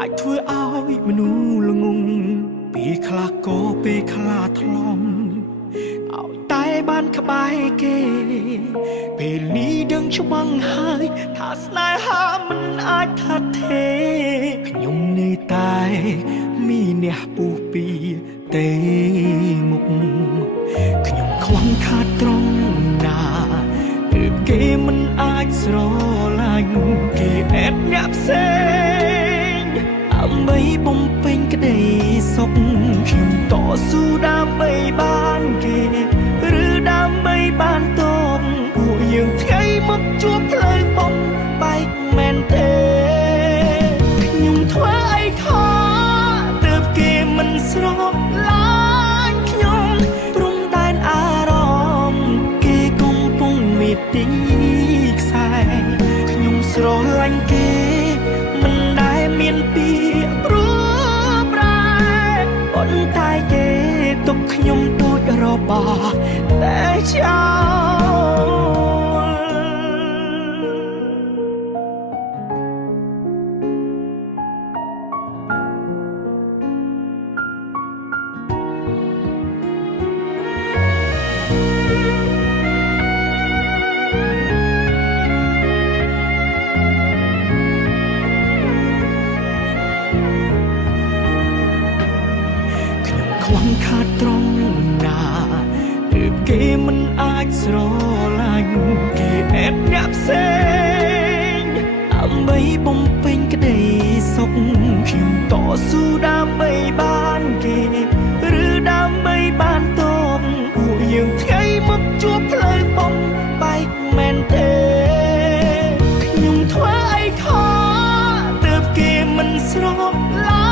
អាចធ្វើឲ្យមនុស្សល្ងងពេលខ្លះក៏ពេលខ្លះថ្លង់ឲ្យតែបានក្បែរគេពេលនេះដឹងច្បាំងហើយថាស្នេហាមិនអាចថាត់ទេខ្ញុំនេះតែមានអ្នកពុះពីទេមុខខ្ញុំខ្វងខាតត្រង់ណាគឺគេមិនអាចស្រឡាញ់គេអែបអ្នកផ្សេងដើម្បីបំពេញក្តីសុខខ្ញុំតស៊ូដើម្បីបានគេឬដើម្បីបានតបពួកយើងថ្ងៃមកជួបផ្លូវបំបែកមែនទេខ្ញុំធ្វើអីខុសទើបគេមិនស្រឡាញ់ខ្ញុំព្រំដែនអារម្មណ៍គេកំពុងមេទីខ្សែខ្ញុំស្រឡាញ់គេមិនដែលមានពីព្រោះប្រែប៉ុន្តែគេទុកខ្ញុំទូចរបស់តែចោខ្វងខាតត្រង់ណាទើបគេមិនអាចស្រឡាញ់គេអែបអ្នកផ្សេងដើម្បីបំពេញក្តីសុខខ្ញុំតស៊ូដើម្បីបានគេឬដើម្បីបានតបពួកយើងថ្ងៃមកជួបផ្លូវបំបែកមែនទេខ្ញុំធ្វើអីខុសទើបគេមិនស្រឡា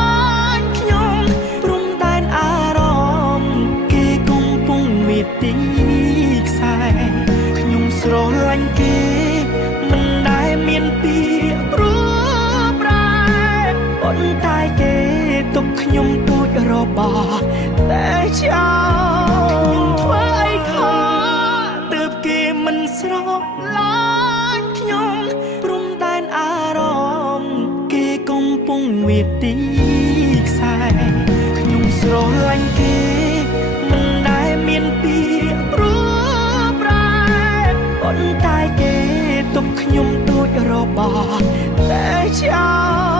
ញ់ខ្ញុំព្រំដែនអារម្មណ៍គេកំពុងមេទីខ្សែខ្ញុំស្រឡាញ់គេមិនដែលមានពីព្រោះប្រែប៉ុន្តែគេទុកខ្ញុំទូចរបស់តែចោខ្ញុំធ្វើអីខុសទើបគេមិនស្រឡាញ់ខ្ញុំព្រំដែនអារម្មណ៍គេកំពុងមេទីខ្សែខ្ញុំស្រឡាញ់គេមិនដែលមានពីព្រោះប្រែប៉ុន្តែគេទុកខ្ញុំទូចរបស់តែចោ